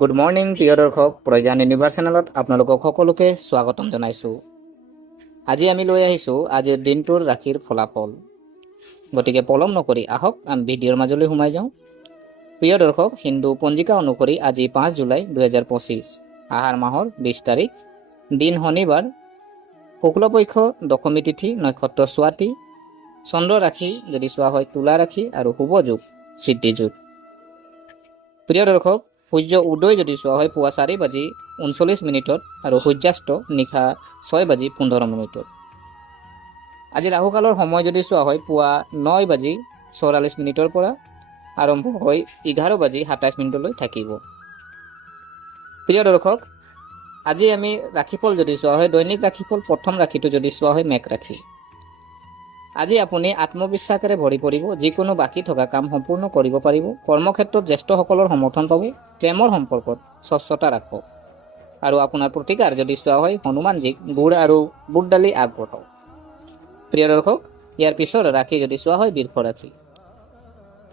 Good morning প্ৰিয় দৰ্শক, Pragyan universe চেনেলত আপোনালোকক সকলোকে স্বাগতম জনাইছোঁ। আজি আমি লৈ আহিছোঁ আজিৰ দিনটোৰ ৰাশিৰ ফলাফল। গতিকে পলম নকৰি আহক আমি ভিডিঅ'ৰ মাজলৈ সোমাই যাওঁ। প্ৰিয় দৰ্শক, হিন্দু পঞ্জিকা অনুসৰি আজি 5 জুলাই 2025, আহাৰ মাহৰ 20 তাৰিখ, দিন শনিবাৰ, শুক্লপক্ষ, দশমী তিথি, নক্ষত্ৰ স্বাতি, চন্দ্ৰ ৰাশি যদি চোৱা হয় তুলা ৰাশি আৰু শুভ যোগ সিদ্ধি যোগ। প্ৰিয় দৰ্শক, সূৰ্য উদয় যদি চোৱা হয় পুৱা 4:39 আৰু সূৰ্যাস্ত নিশা 6:15। আজি ৰাহুকালৰ সময় যদি চোৱা হয় পুৱা 9:44 পৰা আৰম্ভ হৈ 11:27 থাকিব। প্ৰিয় দৰ্শক, আজি আমি ৰাশিফল যদি চোৱা হয় দৈনিক ৰাশিফল, প্ৰথম ৰাশিটো যদি চোৱা হয় মেঘ ৰাশি। আজি আপুনি আত্মবিশ্বাসেৰে ভৰি পৰিব, যিকোনো বাকী থকা কাম সম্পূৰ্ণ কৰিব পাৰিব। কৰ্মক্ষেত্ৰত জ্যেষ্ঠসকলৰ সমৰ্থন পাব। প্ৰেমৰ সম্পৰ্কত স্বচ্ছতা ৰাখক। আৰু আপোনাৰ প্ৰতিকাৰ যদি চোৱা হয় হনুমানজীক গুড় আৰু বুট দালি আগবঢ়াওক। প্ৰিয় দৰ্শক, ইয়াৰ পিছৰ ৰাশি যদি চোৱা হয় বৃষ ৰাশি।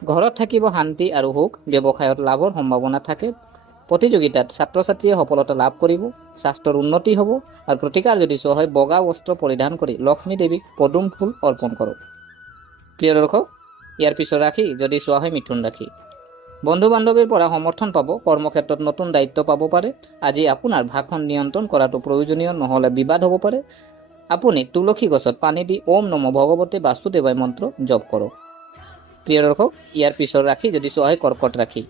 ঘৰত থাকিব শান্তি আৰু সুখ, ব্যৱসায়ত লাভৰ সম্ভাৱনা থাকে। প্ৰতিযোগিতাত ছাত্ৰ ছাত্ৰীয়ে সফলতা লাভ কৰিব, স্বাস্থ্যৰ উন্নতি হ'ব। আৰু প্ৰতিকাৰ যদি চোৱা হয় বগা বস্ত্ৰ পৰিধান কৰি লক্ষ্মী দেৱীক পদুম ফুল অৰ্পণ কৰক। প্ৰিয় দৰ্শক, ইয়াৰ পিছৰ ৰাশি যদি চোৱা হয় মিথুন ৰাশি। বন্ধু বান্ধৱীৰ পৰা সমৰ্থন পাব, কৰ্মক্ষেত্ৰত নতুন দায়িত্ব পাব পাৰে। আজি আপোনাৰ ভাষণ নিয়ন্ত্ৰণ কৰাটো প্ৰয়োজনীয়, নহ'লে বিবাদ হ'ব পাৰে। আপুনি তুলসী গছত পানী দি ওম নমঃ ভগৱতে বাসুদেৱায় মন্ত্ৰ জপ কৰক। প্ৰিয় দৰ্শক, ইয়াৰ পিছৰ ৰাশি যদি চোৱা হয় কৰ্কট ৰাশি।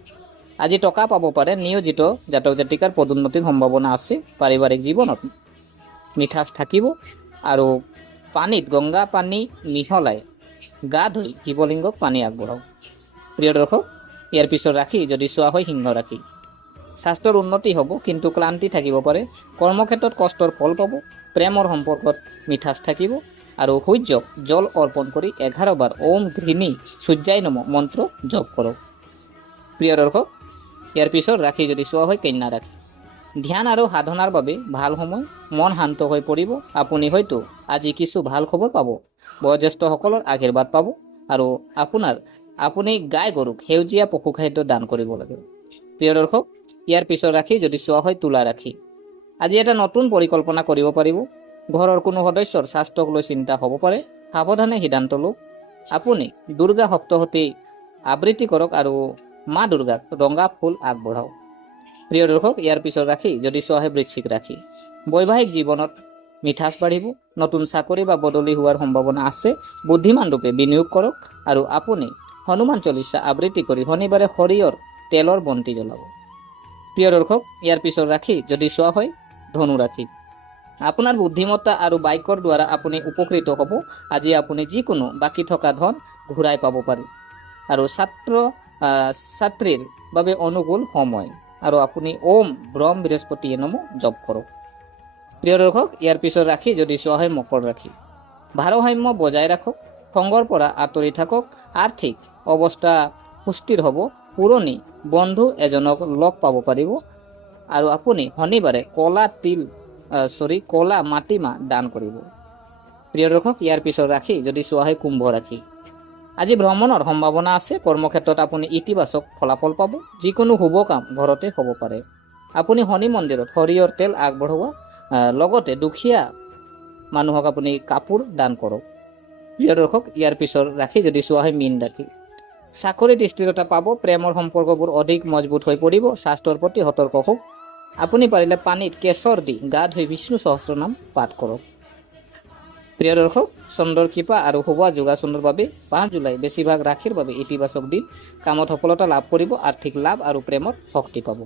আজি টকা পাব পাৰে, নিয়োজিত জাতক জাতিকাৰ পদোন্নতিৰ সম্ভাৱনা আছে। পাৰিবাৰিক জীৱনত মিঠাচ থাকিব। আৰু পানীত গংগা পানী মিহলাই গা ধুই শিৱলিংগক পানী আগবঢ়াওক। প্ৰিয় দৰ্শক, ইয়াৰ পিছৰ ৰাশি যদি চোৱা হয় সিংহ ৰাশি। স্বাস্থ্যৰ উন্নতি হ'ব, কিন্তু ক্লান্তি থাকিব পাৰে। কৰ্মক্ষেত্ৰত কষ্টৰ ফল পাব। প্ৰেমৰ সম্পৰ্কত মিঠাচ থাকিব। আৰু সূৰ্যক জল অৰ্পণ কৰি 11 বাৰ ওম ঘৃণী সূৰ্যায় নমঃ মন্ত্ৰ জপ কৰক। প্ৰিয় দৰ্শক, ইয়াৰ পিছৰ ৰাশি যদি চোৱা হয় কন্যা ৰাশি। ধ্যান আৰু সাধনাৰ বাবে ভাল সময়, মন শান্ত হৈ পৰিব। আপুনি হয়তো আজি কিছু ভাল খবৰ পাব। বয়োজ্যেষ্ঠসকলৰ আশীৰ্বাদ পাব। আৰু আপুনি গাই গৰুক সেউজীয়া পশু খাদ্য দান কৰিব লাগে। প্ৰিয় দৰ্শক, ইয়াৰ পিছৰ ৰাশি যদি চোৱা হয় তুলা ৰাশি। আজি এটা নতুন পৰিকল্পনা কৰিব পাৰিব। ঘৰৰ কোনো সদস্যৰ স্বাস্থ্যক লৈ চিন্তা হ'ব পাৰে। সাৱধানে সিদ্ধান্ত লওক। আপুনি দুৰ্গা সপ্তশতী আবৃত্তি কৰক আৰু মা দুৰ্গাক ৰঙা ফুল আগবঢ়াওক। প্ৰিয় দৰ্শক, ইয়াৰ পিছৰ ৰাশি যদি চোৱা হয় বৃশ্চিক ৰাশি। বৈবাহিক জীৱনত মিঠাচ বাঢ়িব। নতুন চাকৰি বা বদলি হোৱাৰ সম্ভাৱনা আছে। বুদ্ধিমান ৰূপে বিনিয়োগ কৰক। আৰু আপুনি হনুমান চল্লিশা আবৃত্তি কৰি শনিবাৰে সৰিয়হৰ তেলৰ বন্তি জ্বলাব। প্ৰিয় দৰ্শক, ইয়াৰ পিছৰ ৰাশি যদি চোৱা হয় ধনু ৰাশি। আপোনাৰ বুদ্ধিমত্তা আৰু বাইকৰ দ্বাৰা আপুনি উপকৃত হ'ব। আজি আপুনি যিকোনো বাকী থকা ধন ঘূৰাই পাব পাৰে। আৰু ছাত্ৰীৰ বাবে অনুকূল সময়। আৰু আপুনি ওম ব্ৰহ্ম বৃহস্পতিয়ে নমঃ জপ কৰক। প্ৰিয় দৰ্শক, ইয়াৰ পিছৰ ৰাশি যদি চোৱা হয় মকৰ ৰাশি। ভাৰসাম্য বজাই ৰাখক। সংগৰ পৰা আঁতৰি থাকক। আৰ্থিক অৱস্থা সুস্থিৰ হ'ব। পুৰণি বন্ধু এজনক লগ পাব পাৰিব। আৰু আপুনি শনিবাৰে কলা মাটিমাহ দান কৰিব। প্ৰিয় দৰ্শক, ইয়াৰ পিছৰ ৰাশি যদি চোৱা হয় কুম্ভ ৰাশি। আজি ভ্ৰমণৰ সম্ভাৱনা আছে। কৰ্মক্ষেত্ৰত আপুনি ইতিবাচক ফলাফল পাব। যিকোনো শুভ কাম ঘৰতে হ'ব পাৰে। আপুনি শনি মন্দিৰত সৰিয়হৰ তেল আগবঢ়োৱা, লগতে দুখীয়া মানুহক আপুনি কাপোৰ দান কৰক। প্ৰিয় দৰ্শক, ইয়াৰ পিছৰ ৰাশি যদি চোৱা হয় মীন ৰাশি। চাকৰিত স্থিৰতা পাব। প্ৰেমৰ সম্পৰ্কবোৰ অধিক মজবুত হৈ পৰিব। স্বাস্থ্যৰ প্ৰতি সতৰ্ক হওক। আপুনি পাৰিলে পানীত কেশৰ দি গা ধুই বিষ্ণু সহস্ৰনাম পাঠ কৰক। প্ৰিয় দৰ্শক, চন্দ্ৰৰ কৃপা আৰু শুভ যোগাসনৰ বাবে 5 জুলাই বেছিভাগ ৰাশিৰ বাবে ইতিবাচক দিন। কামত সফলতা লাভ কৰিব। আৰ্থিক লাভ আৰু প্ৰেমত শক্তি পাব।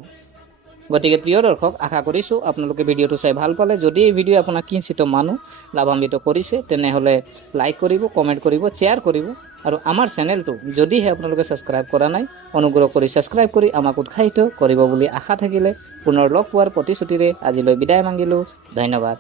গতিকে প্ৰিয় দৰ্শক, আশা কৰিছোঁ আপোনালোকে ভিডিঅ'টো চাই ভাল পালে। যদি এই ভিডিঅ' আপোনাক কিঞ্চিত মানুহ লাভান্বিত কৰিছে তেনেহ'লে লাইক কৰিব, কমেণ্ট কৰিব, শ্বেয়াৰ কৰিব। আৰু আমাৰ চেনেলটো যদিহে আপোনালোকে ছাবস্ক্ৰাইব কৰা নাই, অনুগ্ৰহ কৰি ছাবস্ক্ৰাইব কৰি আমাক উৎসাহিত কৰিব বুলি আশা থাকিলে পুনৰ লগ পোৱাৰ প্ৰতিশ্ৰুতিৰে আজিলৈ বিদায় মাগিলোঁ। ধন্যবাদ।